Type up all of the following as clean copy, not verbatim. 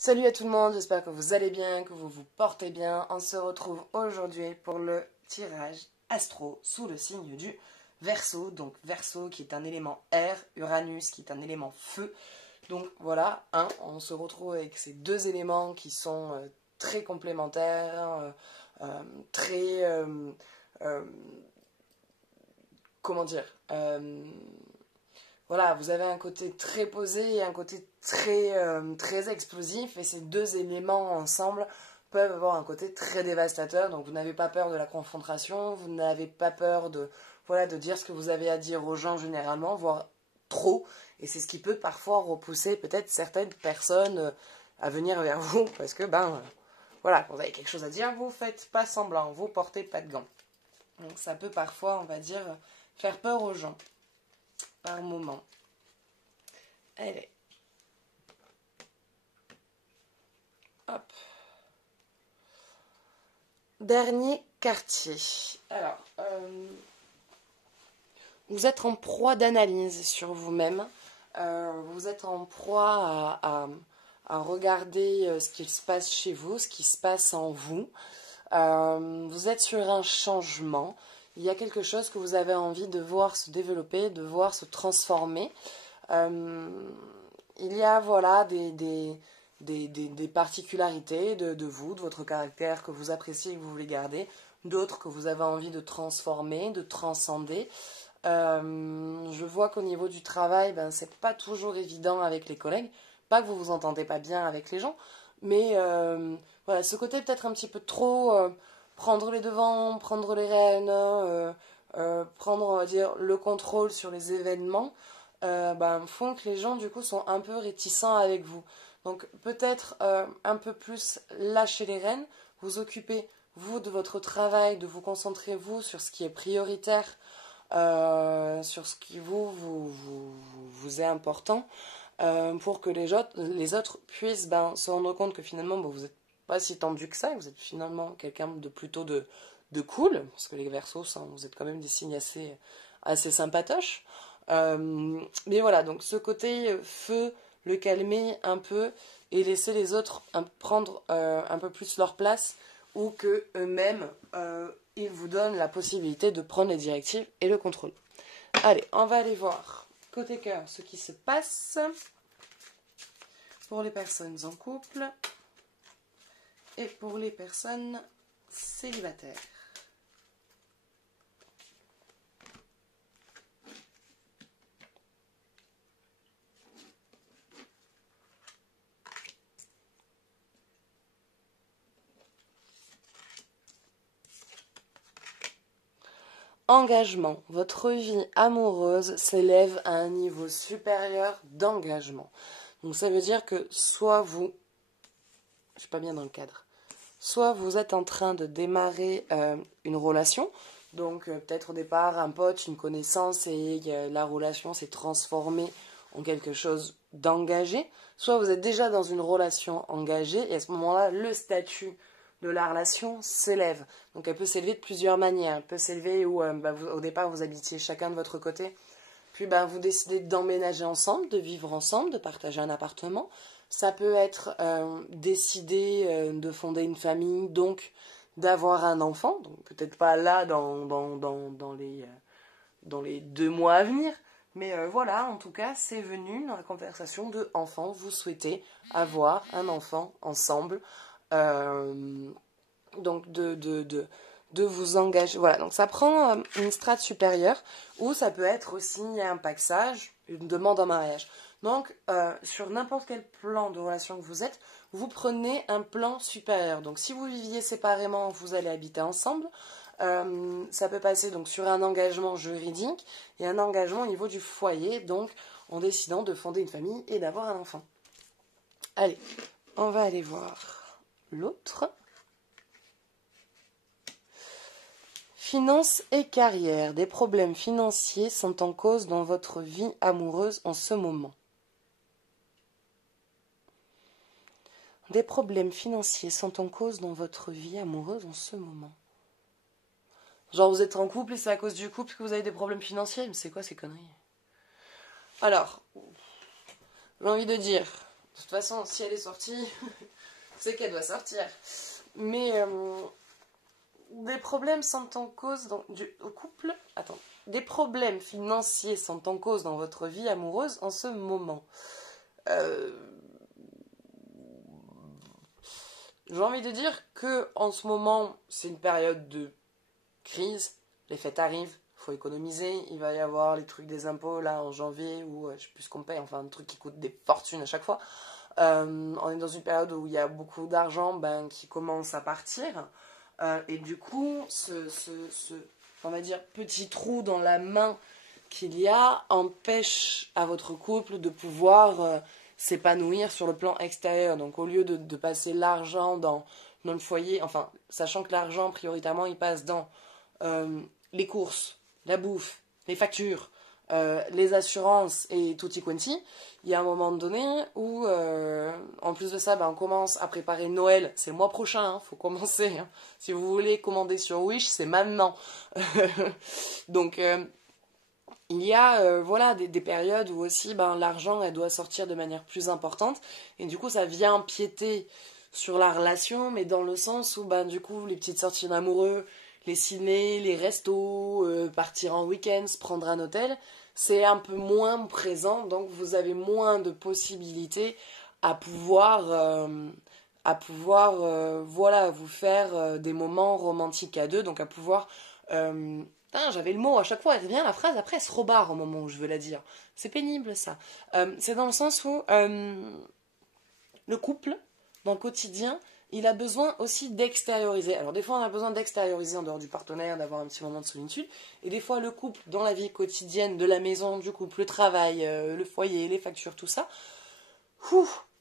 Salut à tout le monde, j'espère que vous allez bien, que vous vous portez bien. On se retrouve aujourd'hui pour le tirage astro sous le signe du Verseau. Donc Verseau qui est un élément air, Uranus qui est un élément feu. Donc voilà, on se retrouve avec ces deux éléments qui sont très complémentaires, très... euh, comment dire voilà, vous avez un côté très posé et un côté très explosif, et ces deux éléments ensemble peuvent avoir un côté très dévastateur. Donc vous n'avez pas peur de la confrontation, vous n'avez pas peur de dire ce que vous avez à dire aux gens généralement, voire trop, et c'est ce qui peut parfois repousser peut-être certaines personnes à venir vers vous, parce que voilà, quand vous avez quelque chose à dire, vous faites pas semblant, vous portez pas de gants. Donc ça peut parfois, on va dire, faire peur aux gens par moment. Allez. Hop. Dernier quartier. Alors, vous êtes en proie d'analyse sur vous-même. Vous êtes en proie à regarder ce qui se passe chez vous, ce qui se passe en vous. Vous êtes sur un changement. Il y a quelque chose que vous avez envie de voir se développer, de voir se transformer. Il y a voilà des particularités de vous, de votre caractère que vous appréciez et que vous voulez garder, d'autres que vous avez envie de transformer, de transcender. Je vois qu'au niveau du travail, c'est pas toujours évident avec les collègues. Pas que vous vous entendez pas bien avec les gens, mais voilà, ce côté peut-être un petit peu trop prendre les devants, prendre les rênes, prendre, on va dire, le contrôle sur les événements, font que les gens du coup sont un peu réticents avec vous. Donc peut-être un peu plus lâcher les rênes, vous occuper vous de votre travail, de vous concentrer vous sur ce qui est prioritaire, sur ce qui vous est important, pour que les autres puissent se rendre compte que finalement vous n'êtes pas si tendu que ça, vous êtes finalement quelqu'un de plutôt de cool, parce que les Verseaux, vous êtes quand même des signes assez sympatoches. Mais voilà, donc ce côté feu, le calmer un peu et laisser les autres prendre un peu plus leur place, ou que eux-mêmes ils vous donnent la possibilité de prendre les directives et le contrôle. Allez, on va aller voir côté cœur ce qui se passe pour les personnes en couple et pour les personnes célibataires. Engagement. Votre vie amoureuse s'élève à un niveau supérieur d'engagement. Donc ça veut dire que soit vous... Je suis pas bien dans le cadre. Soit vous êtes en train de démarrer une relation, donc peut-être au départ un pote, une connaissance, et la relation s'est transformée en quelque chose d'engagé. Soit vous êtes déjà dans une relation engagée, et à ce moment-là, le statut de la relation s'élève. Donc elle peut s'élever de plusieurs manières. Elle peut s'élever où au départ vous habitiez chacun de votre côté, puis vous décidez d'emménager ensemble, de vivre ensemble, de partager un appartement. Ça peut être décider de fonder une famille, donc d'avoir un enfant, donc peut-être pas là dans les 2 mois à venir, mais voilà, en tout cas, c'est venu dans la conversation de enfant. Vous souhaitez avoir un enfant ensemble, donc de vous engager. Voilà, donc ça prend une strate supérieure, ou ça peut être aussi un paxage, une demande en mariage. Donc, sur n'importe quel plan de relation que vous êtes, vous prenez un plan supérieur. Donc, si vous viviez séparément, vous allez habiter ensemble. Ça peut passer donc sur un engagement juridique et un engagement au niveau du foyer, donc en décidant de fonder une famille et d'avoir un enfant. Allez, on va aller voir l'autre. Finances et carrière. Des problèmes financiers sont en cause dans votre vie amoureuse en ce moment. Des problèmes financiers sont en cause dans votre vie amoureuse en ce moment. Genre vous êtes en couple et c'est à cause du couple que vous avez des problèmes financiers. Mais c'est quoi ces conneries? Alors, j'ai envie de dire, De toute façon, si elle est sortie, c'est qu'elle doit sortir. Mais des problèmes sont en cause au couple. Attends. Des problèmes financiers sont en cause dans votre vie amoureuse en ce moment. J'ai envie de dire que en ce moment, c'est une période de crise. Les fêtes arrivent, il faut économiser. Il va y avoir les trucs des impôts là en janvier où je sais plus ce qu'on paye, enfin un truc qui coûte des fortunes à chaque fois. On est dans une période où il y a beaucoup d'argent qui commence à partir. Et du coup, on va dire, petit trou dans la main qu'il y a empêche à votre couple de pouvoir s'épanouir sur le plan extérieur. Donc au lieu de passer l'argent dans le foyer, enfin, sachant que l'argent, prioritairement, il passe dans les courses, la bouffe, les factures, les assurances et tutti quanti, il y a un moment donné où, en plus de ça, on commence à préparer Noël. C'est le mois prochain, hein, faut commencer. Hein. Si vous voulez commander sur Wish, c'est maintenant. Donc, il y a voilà, des périodes où aussi l'argent elle doit sortir de manière plus importante. Et du coup, ça vient empiéter sur la relation, mais dans le sens où, du coup, les petites sorties d'amoureux, les ciné, les restos, partir en week-end, se prendre un hôtel, c'est un peu moins présent, donc vous avez moins de possibilités à pouvoir, voilà, vous faire des moments romantiques à deux, donc à pouvoir... j'avais le mot à chaque fois, elle revient la phrase, après elle se rebarre au moment où je veux la dire. C'est pénible ça. C'est dans le sens où le couple, dans le quotidien, il a besoin aussi d'extérioriser. Alors des fois on a besoin d'extérioriser en dehors du partenaire, d'avoir un petit moment de solitude. Et des fois le couple, dans la vie quotidienne de la maison, du couple, le travail, le foyer, les factures, tout ça,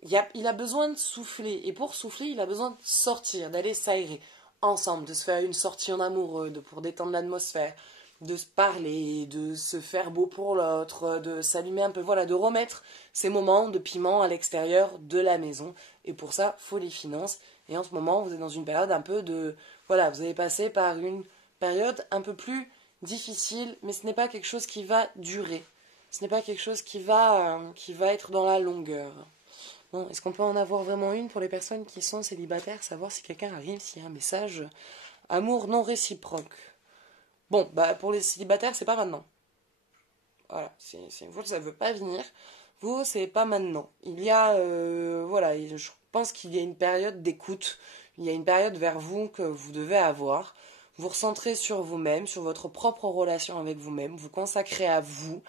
il a besoin de souffler. Et pour souffler, il a besoin de sortir, d'aller s'aérer ensemble, de se faire une sortie en amoureux, pour détendre l'atmosphère, de se parler, de se faire beau pour l'autre, de s'allumer un peu, voilà, de remettre ces moments de piment à l'extérieur de la maison. Et pour ça, faut les finances. Et en ce moment, vous êtes dans une période un peu de... Voilà, vous avez passé par une période un peu plus difficile, mais ce n'est pas quelque chose qui va durer. Ce n'est pas quelque chose qui va être dans la longueur. Bon, est-ce qu'on peut en avoir vraiment une pour les personnes qui sont célibataires, savoir si quelqu'un arrive, s'il y a un message amour non réciproque. Bon, pour les célibataires, c'est pas maintenant. Voilà, vous, ça ne veut pas venir. Vous, c'est pas maintenant. Il y a, voilà, je pense qu'il y a une période d'écoute. Il y a une période vers vous que vous devez avoir. Vous recentrez sur vous-même, sur votre propre relation avec vous-même. Vous consacrez à vous.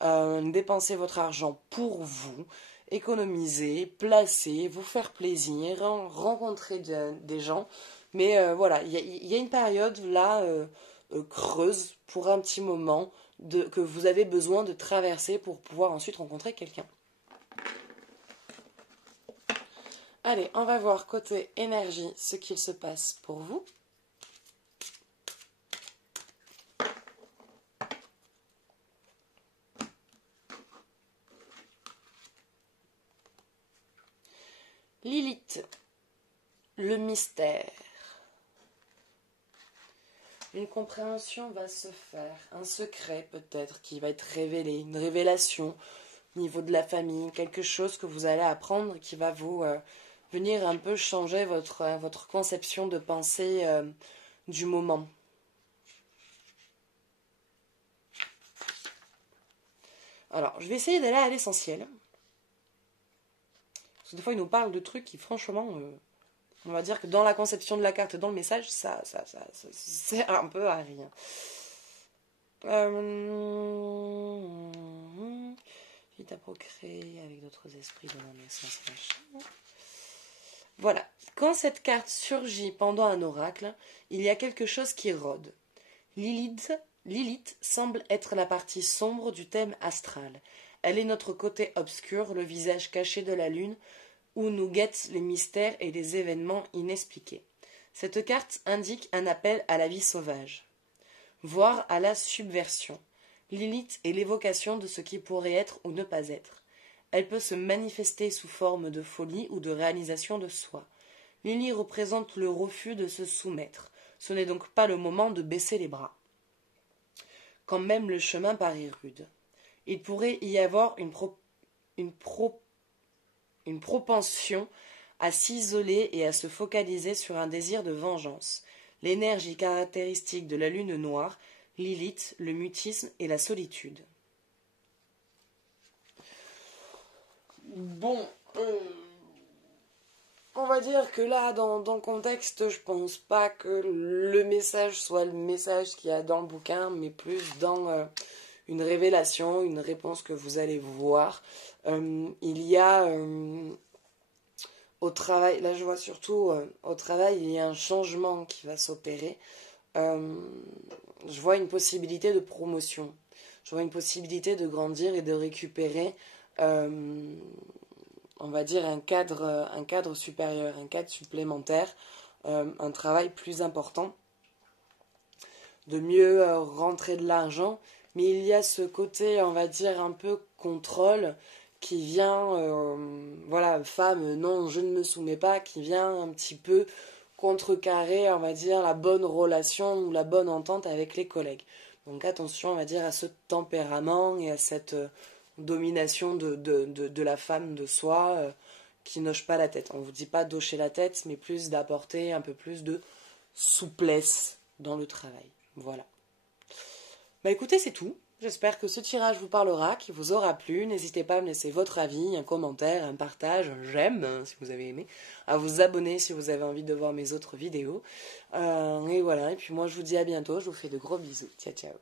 Dépensez votre argent pour vous. Économiser, placer, vous faire plaisir, rencontrer des gens. Mais voilà, il y a une période là creuse pour un petit moment que vous avez besoin de traverser pour pouvoir ensuite rencontrer quelqu'un. Allez, on va voir côté énergie ce qu'il se passe pour vous. Lilith, le mystère. Une compréhension va se faire, un secret peut-être qui va être révélé, une révélation au niveau de la famille, quelque chose que vous allez apprendre qui va vous venir un peu changer votre conception de pensée du moment. Alors, je vais essayer d'aller à l'essentiel. Parce que des fois, il nous parle de trucs qui, franchement, on va dire que dans la conception de la carte, dans le message, ça sert un peu à rien. Vite à procréer avec d'autres esprits de la naissance et machin. Voilà. Quand cette carte surgit pendant un oracle, il y a quelque chose qui rôde. Lilith semble être la partie sombre du thème astral. Elle est notre côté obscur, le visage caché de la lune, où nous guettent les mystères et les événements inexpliqués. Cette carte indique un appel à la vie sauvage, voire à la subversion. Lilith est l'évocation de ce qui pourrait être ou ne pas être. Elle peut se manifester sous forme de folie ou de réalisation de soi. Lilith représente le refus de se soumettre. Ce n'est donc pas le moment de baisser les bras, quand même le chemin paraît rude. Il pourrait y avoir une une propension à s'isoler et à se focaliser sur un désir de vengeance. L'énergie caractéristique de la lune noire, Lilith, le mutisme et la solitude. Bon, on va dire que là, dans le contexte, je pense pas que le message soit le message qu'il y a dans le bouquin, mais plus dans une révélation, une réponse que vous allez voir. Il y a au travail, là je vois surtout au travail, il y a un changement qui va s'opérer. Je vois une possibilité de promotion. Je vois une possibilité de grandir et de récupérer, on va dire, un cadre supérieur, un cadre supplémentaire, un travail plus important, de mieux rentrer de l'argent. Mais il y a ce côté, on va dire, un peu contrôle qui vient, voilà, femme, non, je ne me soumets pas, qui vient un petit peu contrecarrer, on va dire, la bonne relation ou la bonne entente avec les collègues. Donc attention, on va dire, à ce tempérament et à cette domination de la femme de soi qui n'hoche pas la tête. On ne vous dit pas d'hocher la tête, mais plus d'apporter un peu plus de souplesse dans le travail. Voilà. Bah écoutez, c'est tout. J'espère que ce tirage vous parlera, qu'il vous aura plu. N'hésitez pas à me laisser votre avis, un commentaire, un partage, un j'aime si vous avez aimé, à vous abonner si vous avez envie de voir mes autres vidéos. Et voilà, et puis moi je vous dis à bientôt, je vous fais de gros bisous. Ciao ciao.